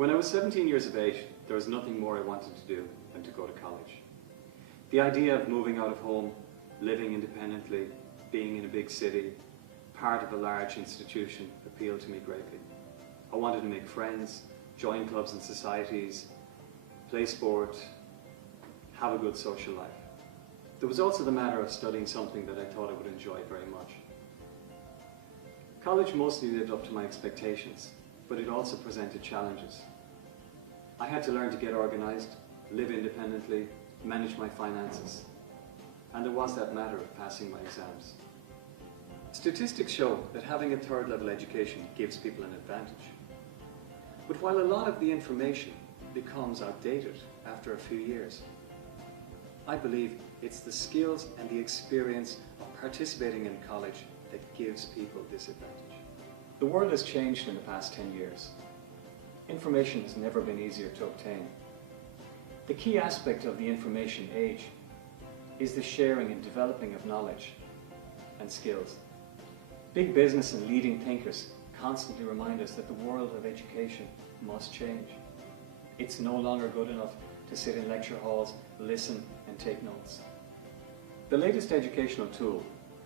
When I was 17 years of age, there was nothing more I wanted to do than to go to college. The idea of moving out of home, living independently, being in a big city, part of a large institution appealed to me greatly. I wanted to make friends, join clubs and societies, play sport, have a good social life. There was also the matter of studying something that I thought I would enjoy very much. College mostly lived up to my expectations, but it also presented challenges. I had to learn to get organised, live independently, manage my finances, and there was that matter of passing my exams. Statistics show that having a third-level education gives people an advantage. But while a lot of the information becomes outdated after a few years, I believe it's the skills and the experience of participating in college that gives people this advantage. The world has changed in the past 10 years. Information has never been easier to obtain. The key aspect of the information age is the sharing and developing of knowledge and skills. Big business and leading thinkers constantly remind us that the world of education must change. It's no longer good enough to sit in lecture halls, listen and take notes. The latest educational tool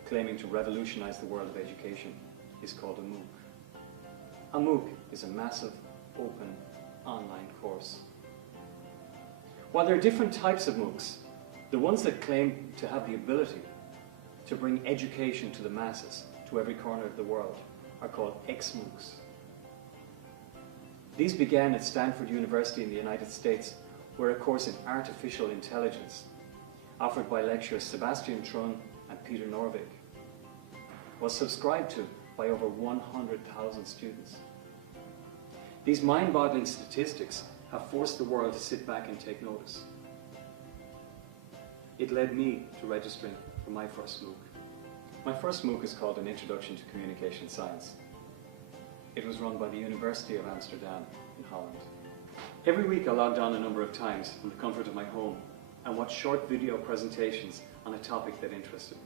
claiming to revolutionize the world of education is called a MOOC. A MOOC is a massive, open, online course. While there are different types of MOOCs, the ones that claim to have the ability to bring education to the masses, to every corner of the world, are called XMOOCs. These began at Stanford University in the United States, where a course in artificial intelligence, offered by lecturers Sebastian Thrun and Peter Norvig, was subscribed to by over 100,000 students. These mind-boggling statistics have forced the world to sit back and take notice. It led me to registering for my first MOOC. My first MOOC is called An Introduction to Communication Science. It was run by the University of Amsterdam in Holland. Every week I logged on a number of times from the comfort of my home and watched short video presentations on a topic that interested me.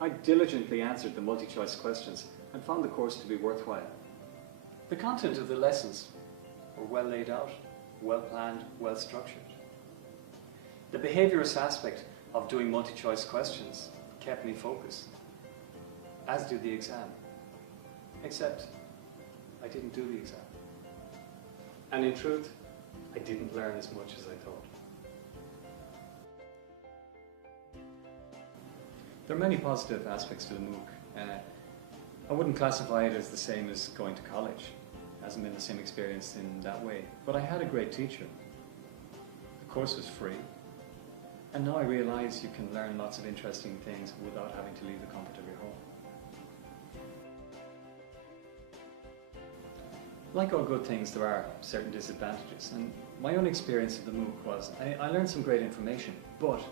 I diligently answered the multi-choice questions and found the course to be worthwhile. The content of the lessons were well laid out, well planned, well structured. The behaviourist aspect of doing multi-choice questions kept me focused, as did the exam, except I didn't do the exam. And in truth, I didn't learn as much as I thought. There are many positive aspects to the MOOC. I wouldn't classify it as the same as going to college. It hasn't been the same experience in that way, but I had a great teacher. The course was free, and now I realise you can learn lots of interesting things without having to leave the comfort of your home. Like all good things, there are certain disadvantages, and my own experience of the MOOC was I learned some great information, but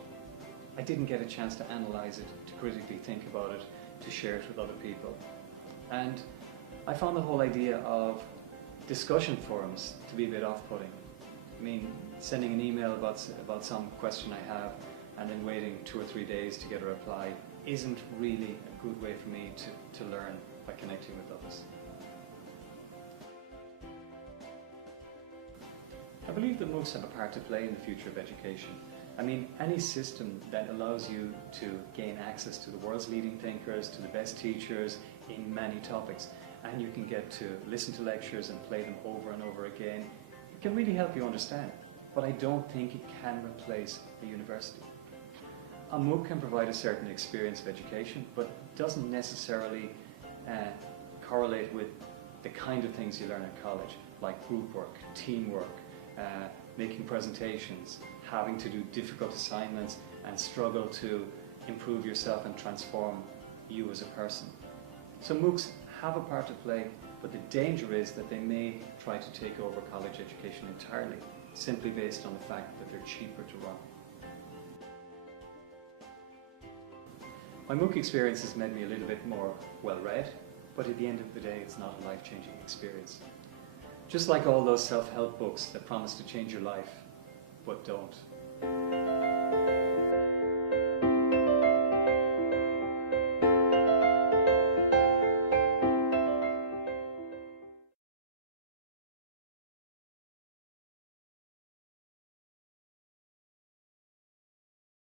I didn't get a chance to analyse it, to critically think about it, to share it with other people. And I found the whole idea of discussion forums to be a bit off-putting. I mean, sending an email about some question I have and then waiting 2 or 3 days to get a reply isn't really a good way for me to learn by connecting with others. I believe that MOOCs have a part to play in the future of education. I mean, any system that allows you to gain access to the world's leading thinkers, to the best teachers in many topics, and you can get to listen to lectures and play them over and over again, it can really help you understand. But I don't think it can replace a university. A MOOC can provide a certain experience of education, but doesn't necessarily correlate with the kind of things you learn at college, like group work, teamwork, making presentations, having to do difficult assignments and struggle to improve yourself and transform you as a person. So MOOCs have a part to play, but the danger is that they may try to take over college education entirely, simply based on the fact that they're cheaper to run. My MOOC experience has made me a little bit more well-read, but at the end of the day it's not a life-changing experience. Just like all those self-help books that promise to change your life, but don't.